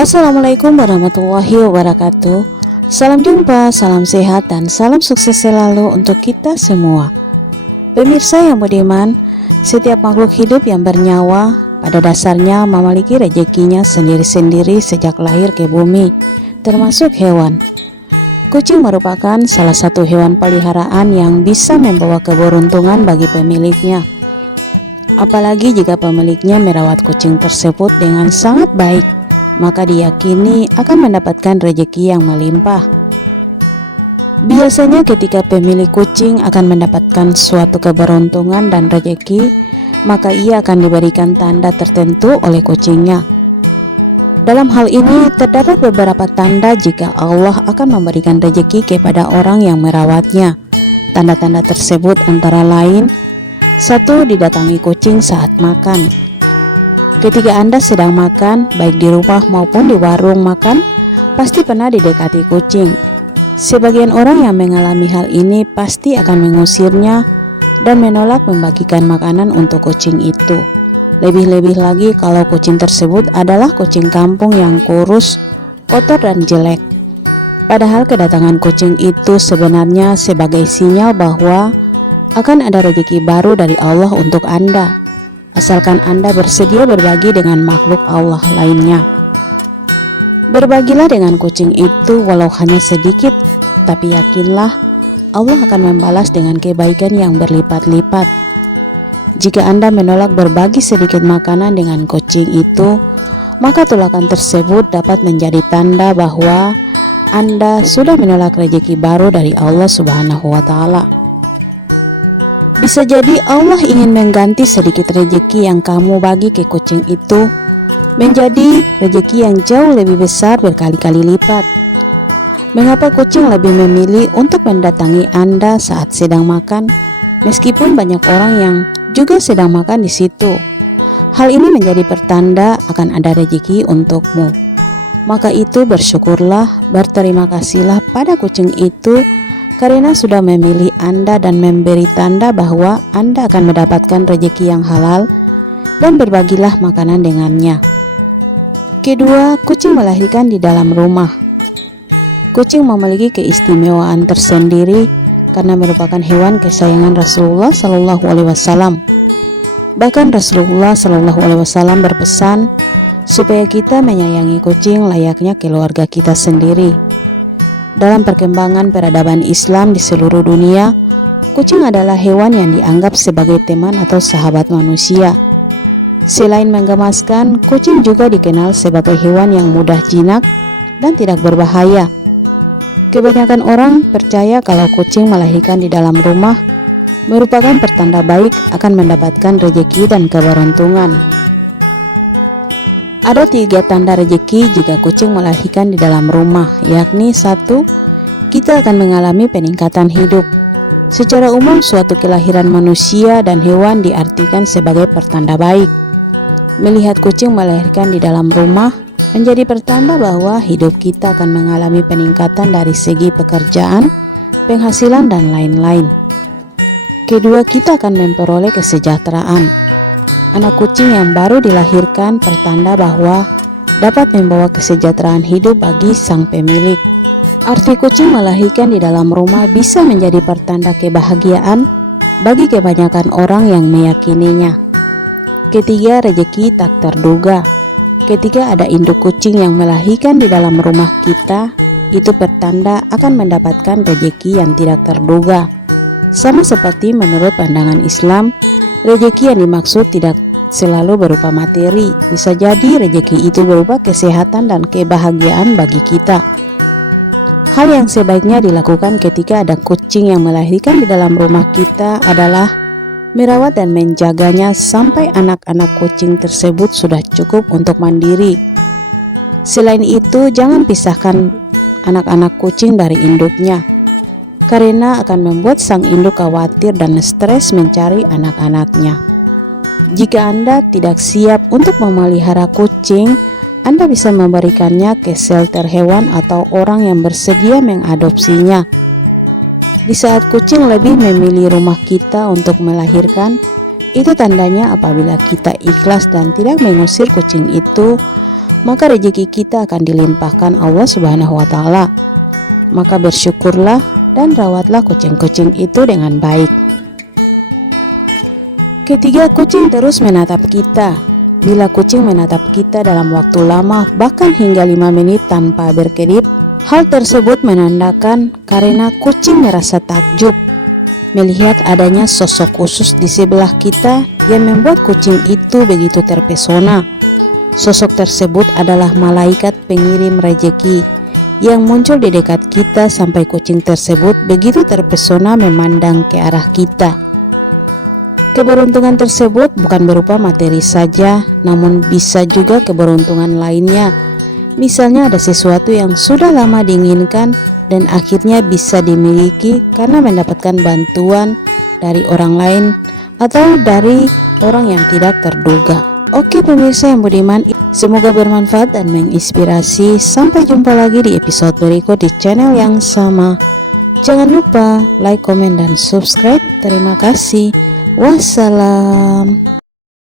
Assalamualaikum warahmatullahi wabarakatuh. Salam jumpa, salam sehat, dan salam sukses selalu untuk kita semua. Pemirsa yang budiman, setiap makhluk hidup yang bernyawa pada dasarnya memiliki rezekinya sendiri-sendiri sejak lahir ke bumi, termasuk hewan. Kucing merupakan salah satu hewan peliharaan yang bisa membawa keberuntungan bagi pemiliknya. Apalagi jika pemiliknya merawat kucing tersebut dengan sangat baik maka diyakini akan mendapatkan rejeki yang melimpah. Biasanya ketika pemilik kucing akan mendapatkan suatu keberuntungan dan rejeki, maka ia akan diberikan tanda tertentu oleh kucingnya. Dalam hal ini, terdapat beberapa tanda jika Allah akan memberikan rejeki kepada orang yang merawatnya. Tanda-tanda tersebut antara lain, satu didatangi kucing saat makan, Ketika Anda sedang makan, baik di rumah maupun di warung makan, pasti pernah didekati kucing. Sebagian orang yang mengalami hal ini pasti akan mengusirnya dan menolak membagikan makanan untuk kucing itu. Lebih-lebih lagi kalau kucing tersebut adalah kucing kampung yang kurus, kotor dan jelek. Padahal kedatangan kucing itu sebenarnya sebagai sinyal bahwa akan ada rezeki baru dari Allah untuk Anda asalkan Anda bersedia berbagi dengan makhluk Allah lainnya. Berbagilah dengan kucing itu walau hanya sedikit, tapi yakinlah Allah akan membalas dengan kebaikan yang berlipat-lipat. Jika Anda menolak berbagi sedikit makanan dengan kucing itu, maka tulakan tersebut dapat menjadi tanda bahwa Anda sudah menolak rezeki baru dari Allah Subhanahu wa Ta'ala. Bisa jadi Allah ingin mengganti sedikit rejeki yang kamu bagi ke kucing itu menjadi rejeki yang jauh lebih besar berkali-kali lipat. Mengapa kucing lebih memilih untuk mendatangi Anda saat sedang makan, meskipun banyak orang yang juga sedang makan di situ? Hal ini menjadi pertanda akan ada rejeki untukmu. Maka itu bersyukurlah, berterima kasihlah pada kucing itu karena sudah memilih Anda dan memberi tanda bahwa Anda akan mendapatkan rezeki yang halal dan berbagilah makanan dengannya. Kedua, kucing melahirkan di dalam rumah. Kucing memiliki keistimewaan tersendiri karena merupakan hewan kesayangan Rasulullah Shallallahu Alaihi Wasallam. Bahkan Rasulullah Shallallahu Alaihi Wasallam berpesan supaya kita menyayangi kucing layaknya keluarga kita sendiri. Dalam perkembangan peradaban Islam di seluruh dunia, kucing adalah hewan yang dianggap sebagai teman atau sahabat manusia. Selain menggemaskan, kucing juga dikenal sebagai hewan yang mudah jinak dan tidak berbahaya. Kebanyakan orang percaya kalau kucing melahirkan di dalam rumah merupakan pertanda baik akan mendapatkan rejeki dan keberuntungan. Ada tiga tanda rejeki jika kucing melahirkan di dalam rumah, yakni satu, kita akan mengalami peningkatan hidup. Secara umum, suatu kelahiran manusia dan hewan diartikan sebagai pertanda baik. Melihat kucing melahirkan di dalam rumah menjadi pertanda bahwa hidup kita akan mengalami peningkatan dari segi pekerjaan, penghasilan, dan lain-lain. Kedua, kita akan memperoleh kesejahteraan Anak kucing yang baru dilahirkan pertanda bahwa dapat membawa kesejahteraan hidup bagi sang pemilik. Arti kucing melahirkan di dalam rumah bisa menjadi pertanda kebahagiaan bagi kebanyakan orang yang meyakininya. Ketiga, rejeki tak terduga. Ketika ada induk kucing yang melahirkan di dalam rumah kita, itu pertanda akan mendapatkan rejeki yang tidak terduga. Sama seperti menurut pandangan Islam, Rezeki yang dimaksud tidak selalu berupa materi, bisa jadi rezeki itu berupa kesehatan dan kebahagiaan bagi kita. Hal yang sebaiknya dilakukan ketika ada kucing yang melahirkan di dalam rumah kita adalah merawat dan menjaganya sampai anak-anak kucing tersebut sudah cukup untuk mandiri. Selain itu, jangan pisahkan anak-anak kucing dari induknya karena akan membuat sang induk khawatir dan stres mencari anak-anaknya. Jika Anda tidak siap untuk memelihara kucing, Anda bisa memberikannya ke shelter hewan atau orang yang bersedia mengadopsinya. Di saat kucing lebih memilih rumah kita untuk melahirkan, itu tandanya apabila kita ikhlas dan tidak mengusir kucing itu, maka rezeki kita akan dilimpahkan Allah Subhanahu wa taala. Maka bersyukurlah dan rawatlah kucing-kucing itu dengan baik. Ketiga, kucing terus menatap kita. Bila kucing menatap kita dalam waktu lama, bahkan hingga 5 menit tanpa berkedip, hal tersebut menandakan karena kucing merasa takjub melihat adanya sosok khusus di sebelah kita yang membuat kucing itu begitu terpesona. Sosok tersebut adalah malaikat pengirim rejeki yang muncul di dekat kita sampai kucing tersebut begitu terpesona memandang ke arah kita. Keberuntungan tersebut bukan berupa materi saja, namun bisa juga keberuntungan lainnya. Misalnya ada sesuatu yang sudah lama diinginkan dan akhirnya bisa dimiliki karena mendapatkan bantuan dari orang lain atau dari orang yang tidak terduga. Oke pemirsa yang budiman, semoga bermanfaat dan menginspirasi. Sampai jumpa lagi di episode berikut di channel yang sama. Jangan lupa like, komen, dan subscribe. Terima kasih. Wassalam.